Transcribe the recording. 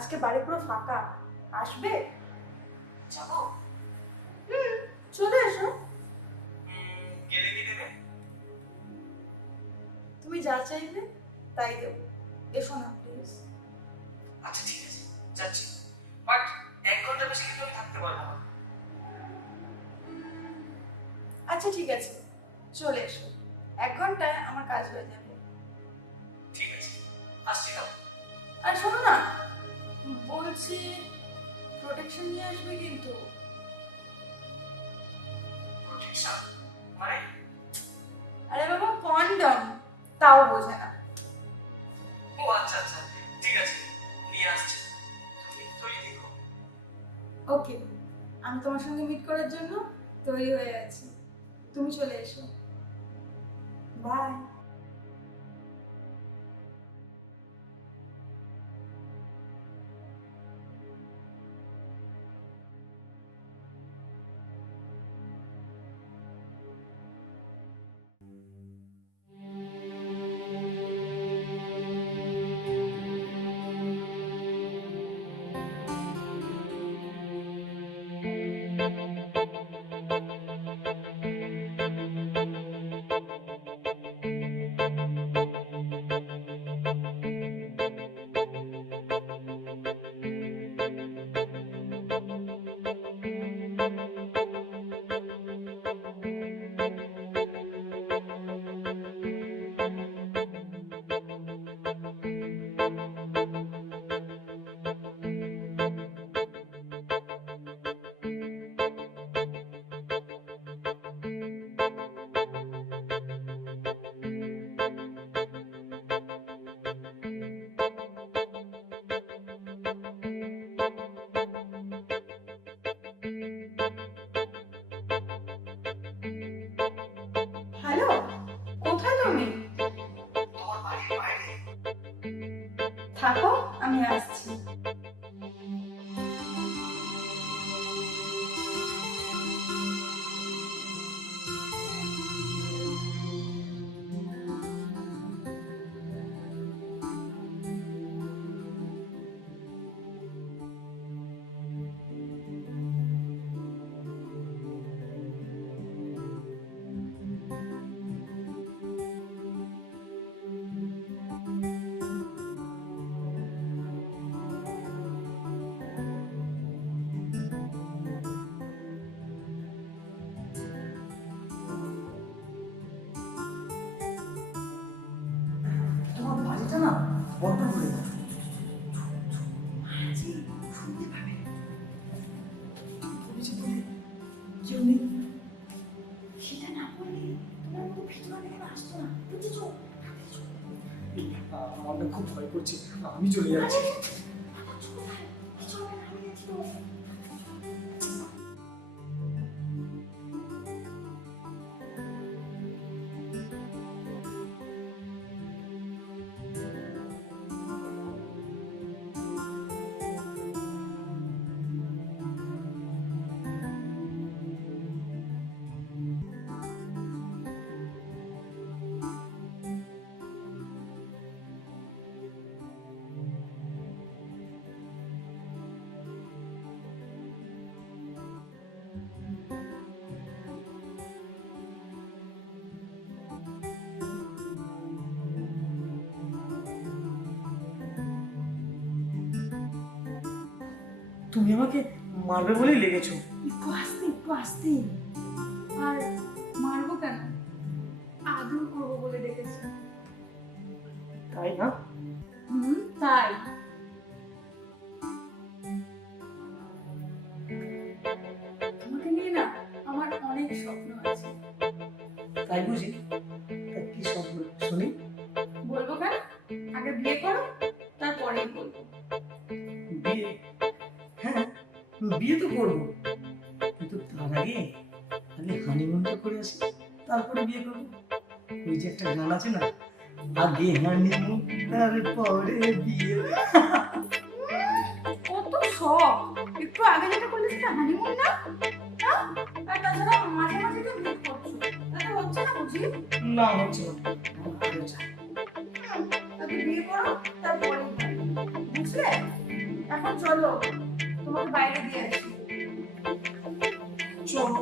আজকে বাড়ি পুরো ফাঁকা, আসবে? যাবো? চলে এসো। গেলে কি দেবে? তুমি যা চাইবে তাই দেবো, এসো না প্লিজ। আচ্ছা ঠিক আছে, যাচ্ছি। বাট 1 ঘন্টা বেশি কিন্তু আমি থাকতে পারবো না। আচ্ছা ঠিক আছে, চলে এসো, 1 ঘন্টায় আমার কাজ হয়ে যাবে। ঠিক আছে, আসছি তাহলে। আর শোনো না, বলছি প্রোটেকশন নিয়ে আসবে কিন্তু। প্রোটেকশন মানে? আরে বাবা, কন্ডম, তাও বোঝে না। ও আচ্ছা আচ্ছা, ঠিক আছে, নিয়ে আসছি। তুমি তৈরি দেখো। ওকে, আমি তোমার সঙ্গে মিট করার জন্য তৈরি হয়ে আছি, তুমি চলে এসো। বাই। হ্যালো, কোথায় তুমি? তোমার বাড়ির বাইরে। থাকো, আমি আসছি। তোমার বাড়িটা না বড্ড দূরে। জি, শুনতে পাবে। বলেছি তুমি কেউ নেই। সেটা না বললে তোমার মতো ভিতরে কেন আসতো না, বুঝেছো? আমার না খুব ভয় করছে, আমি চলে যাচ্ছি। তুমি আমাকে মারবে বলেই লেগেছো। একটু আসতে, একটু আসতে। আর মারবো কেন, আদর করবো বলে ডেকেছি। তাই না? তাই। তোমাকে নিয়ে না আমার অনেক স্বপ্ন আছে। তাই বুঝি? তা কি স্বপ্ন শুনি? বলবো কেন, আগে বিয়ে করো, তারপরেই বলবো। বিয়ে? হ্যাঁ, বিয়ে তো করবো, কিন্তু তার আগে হানিমুনটা করে আসি, তারপরে বিয়ে করবো। ওই যে একটা গান আছে না, আগে হানিমুন তারপরে বিয়ে। কত শখ, একটু আগে যেটা করলে সেটা হানিমুন না? হ্যাঁ? আর তাছাড়া মাঝে মাঝে তো মিট করছো, তাতে হচ্ছে না বুঝি? না হচ্ছে না, ভালো চাই। আগে বিয়ে করো, তারপরে বুঝলে? এখন চলো, তোমাকে বাইরে দিয়ে আসি। চলো।